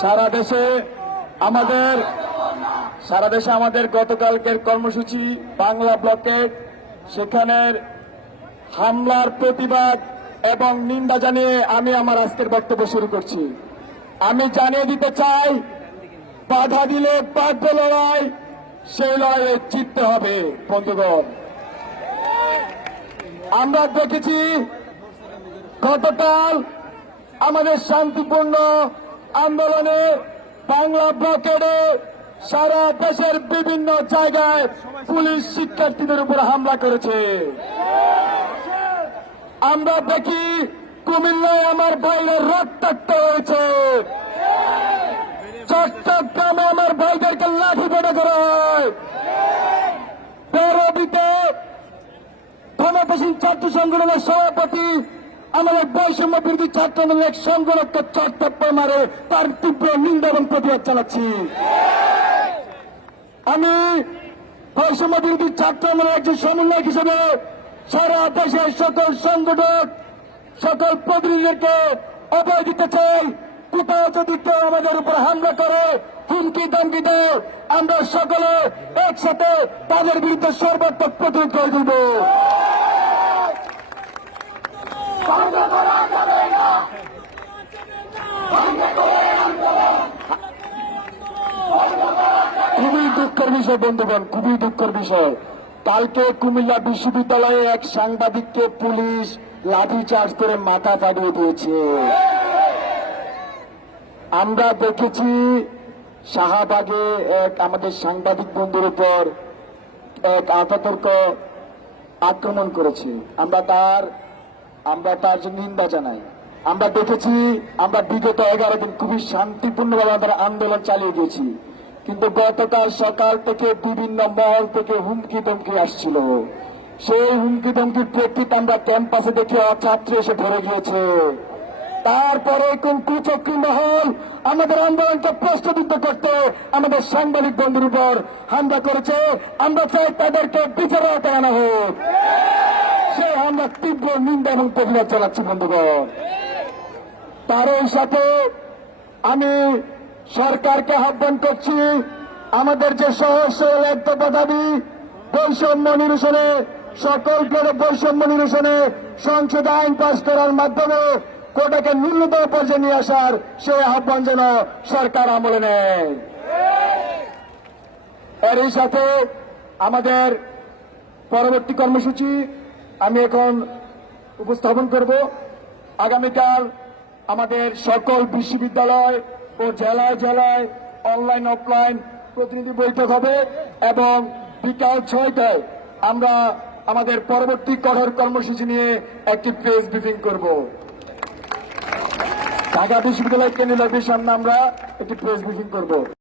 সারা দেশে আমাদের, সারা দেশে আমাদের গতকালকের কর্মসূচি বাংলা ব্লকেট সেখানের হামলার প্রতিবাদ এবং নিন্দা জানিয়ে আমি আমার আজকের বক্তব্য শুরু করছি। আমি জানিয়ে দিতে চাই বাধা দিলে বাধ্য লড়াই সেই লড়াইয়ে জিততে হবে, বন্ধুগণ। আমরা দেখেছি গতকাল আমাদের শান্তিপূর্ণ আন্দোলনে বাংলা ব্লকেডে সারা দেশের বিভিন্ন জায়গায় পুলিশ শিক্ষার্থীদের উপর হামলা করেছে। আমরা দেখি কুমিল্লায় আমার ভাইয়ের রক্তাক্ত হয়েছে। চট্টগ্রামে আমার ভাইদেরকে লাঠি পেটে করা হয়। পেরবিতে ক্ষমতাসীন ছাত্র সংগঠনের সভাপতি আমাদের বৈষম্য বিরোধী ছাত্র দলের এক সংগঠনকে চট্টপ্পা মারে, তার তীব্র নিন্দা এবং প্রতিবাদ চালাচ্ছি আমি বৈষম্য বিরোধী ছাত্র দলের একজন সমন্বয়ক হিসেবে সারা দেশের সকল সংগঠক, সকল প্রতিনিধিদেরকে অভয় দিতে চাই। কোথাও যদি কেউ আমাদের উপর হামলা করে, হুমকি দামকি দেয়। আমরা সকলে একসাথে তাদের বিরুদ্ধে সর্বাত্মক প্রতিরোধ করে তুলব। খুবই দুঃখের বিষয়, বন্ধুগণ, খুবই দুঃখের বিষয়। কালকে কুমিল্লা বিশ্ববিদ্যালয়ে এক সাংবাদিককে পুলিশ লাঠি চার্জ করে মাথা ফাটিয়ে দিয়েছে। আমরা দেখেছি শাহবাগে এক আমাদের সাংবাদিক বন্ধুর উপর এক আততর্ক আক্রমণ করেছে। আমরা তার আমরা তার নিন্দা জানাই। আমরা দেখেছি, আমরা বিগত এগারো দিন খুবই শান্তিপূর্ণভাবে আমরা আন্দোলন চালিয়ে গেছি কিন্তু গতকাল সকাল থেকে বিভিন্ন মহল থেকে হুমকি ধমকি আসছিল। সেই হুমকি ধমকির প্রেক্ষিতে আমরা ক্যাম্পাসে দেখে ছাত্রী এসে ধরে গিয়েছে। তারপরে কোন কুচক্রী মহল আমাদের আন্দোলনকে প্রশ্নবিদ্ধ করতে আমাদের সাংবাদিক বন্ধুর উপর হামলা করেছে। আমরা চাই তাদেরকে বিচার আনা হোক। সে আমরা তীব্র নিন্দা এবং প্রতিবাদ চালাচ্ছি বন্ধুগণ। তারই সাথে আমি সরকারকে আহ্বান করছি, আমাদের যে সহজ সরল একদফা দাবি, বৈষম্য নিরসনে, সকল গ্রেডে বৈষম্য নিরসনে সংসদে আইন পাশ করার মাধ্যমে কোটাকে ন্যূনতম পর্যায়ে নিয়ে আসার সেই আহ্বান যেন সরকার আমলে নেয়। এরই সাথে আমাদের পরবর্তী কর্মসূচি আমি এখন উপস্থাপন করব। আগামীকাল আমাদের সকল বিশ্ববিদ্যালয় ও জেলায় জেলায় অনলাইন অফলাইন প্রতিনিধি বৈঠক হবে এবং বিকাল ছয়টায় আমরা আমাদের পরবর্তী কঠোর কর্মসূচি নিয়ে একটি প্রেস ব্রিফিং করব। ঢাকা বিশ্ববিদ্যালয় কেন্দ্রীয় সামনে আমরা একটি প্রেস ব্রিফিং করব।